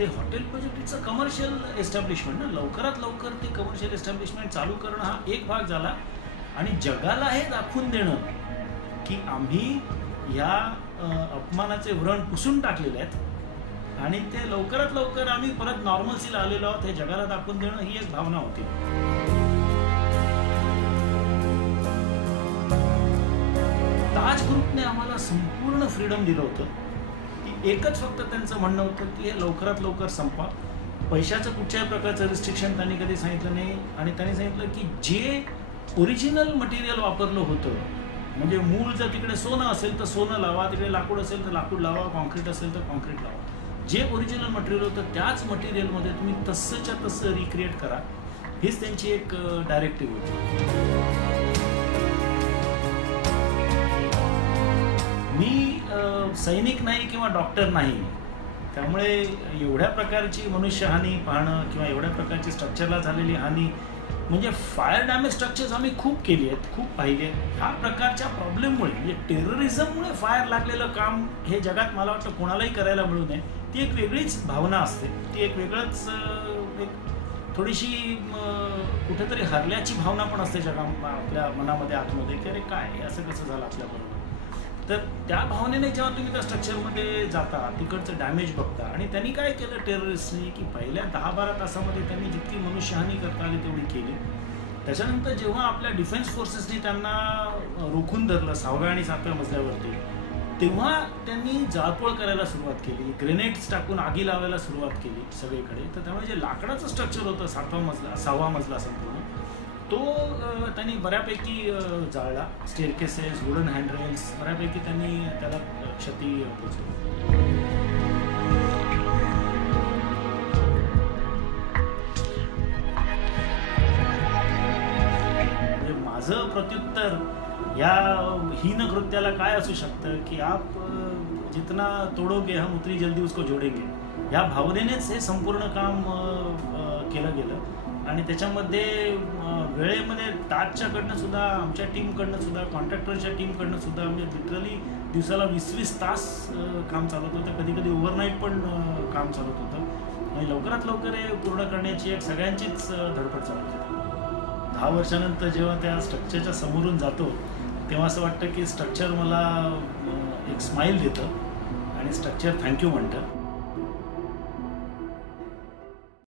ते hotel project it's a commercial establishment ना, लवकरात लवकर ते कमर्शियल एस्टॅब्लिशमेंट चालू करणं हा एक भाग झाला आणि जगाला हे दाखवून देणं की आम्ही या अपमानाचे व्रण पुसून टाकलेले आहेत आणि ते लवकरात लवकर आम्ही परत नॉर्मल्सीला आलेलो आहोत हे जगाला दाखवून देणं ही एक भावना होती. ताज ग्रुपने आम्हाला संपूर्ण फ्रीडम दिलं होतं की एकच फक्त त्यांचं म्हणणं होतं की हे लवकरात लवकर संपा. पैशाचं कुठच्याही प्रकारचं रिस्ट्रिक्शन त्यांनी कधी सांगितलं नाही आणि त्यांनी सांगितलं की जे ओरिजिनल मटेरियल वापरलं होतं, म्हणजे मूळ जर तिकडे सोनं असेल तर सोनं लावा, तिकडे लाकूड असेल तर लाकूड लावा, कॉन्क्रीट असेल तर कॉन्क्रीट लावा. जे ओरिजिनल मटेरियल होतं त्याच मटेरियलमध्ये तुम्ही तसंच्या तसं रिक्रिएट करा, हीच त्यांची एक डायरेक्टिव्ह होती. मी सैनिक नाही किंवा डॉक्टर नाही, त्यामुळे एवढ्या प्रकारची मनुष्यहानी पाहणं किंवा एवढ्या प्रकारची स्ट्रक्चरला झालेली हानी, म्हणजे फायर डॅमेज स्ट्रक्चर्स आम्ही खूप केली आहेत, खूप पाहिली आहेत. ह्या प्रकारच्या प्रॉब्लेममुळे म्हणजे टेररिझममुळे फायर लागलेलं काम हे जगात मला वाटतं कोणालाही करायला मिळू नये. ती एक वेगळीच भावना असते, ती एक वेगळंच एक थोडीशी कुठेतरी हरल्याची भावना पण असते आपल्या मनामध्ये आतमध्ये की अरे काय असं कसं झालं आपल्याबरोबर. तर त्या भावनेने जेव्हा तुम्ही त्या स्ट्रक्चरमध्ये जाता, तिकडचं डॅमेज बघता आणि त्यांनी काय केलं टेररिस्टनी की पहिल्या 10-12 तासामध्ये त्यांनी जितकी मनुष्यहानी करता आली तेवढी केली. त्याच्यानंतर जेव्हा आपल्या डिफेन्स फोर्सेसनी त्यांना रोखून धरलं 6व्या आणि 7व्या मजल्यावरती, तेव्हा त्यांनी जाळपोळ करायला सुरुवात केली, ग्रेनेड्स टाकून आगी लावायला सुरुवात केली सगळीकडे. तर त्यामुळे जे लाकडाचं स्ट्रक्चर होतं 6वा मजला संपूर्ण, तो त्यांनी बऱ्यापैकी जाळला. स्टेअरकेसेस, वुडन हँडरेल्स बऱ्यापैकी त्यांनी त्याला क्षती पोचवली. म्हणजे माझं प्रत्युत्तर या हीन कृत्याला काय असू शकतं की आप जितना तोडोगे हम उतनी जल्दी उसको जोडेंगे, या भावनेनेच हे संपूर्ण काम केलं गेलं. आणि त्याच्यामध्ये वेळेमध्ये ताजच्याकडनं सुद्धा, आमच्या टीमकडनं सुद्धा, कॉन्ट्रॅक्टरच्या टीमकडनं सुद्धा म्हणजे लिटरली दिवसाला 20-20 तास काम चालत होतं, कधी कधी ओव्हरनाईट पण काम चालत होतं आणि लवकरात लवकर हे पूर्ण करण्याची एक सगळ्यांचीच धडपड चालत होती. 10 वर्षानंतर जेव्हा त्या स्ट्रक्चरच्या समोरून जातो तेव्हा असं वाटतं की स्ट्रक्चर मला एक स्माईल देतं आणि स्ट्रक्चर थँक्यू म्हणतं.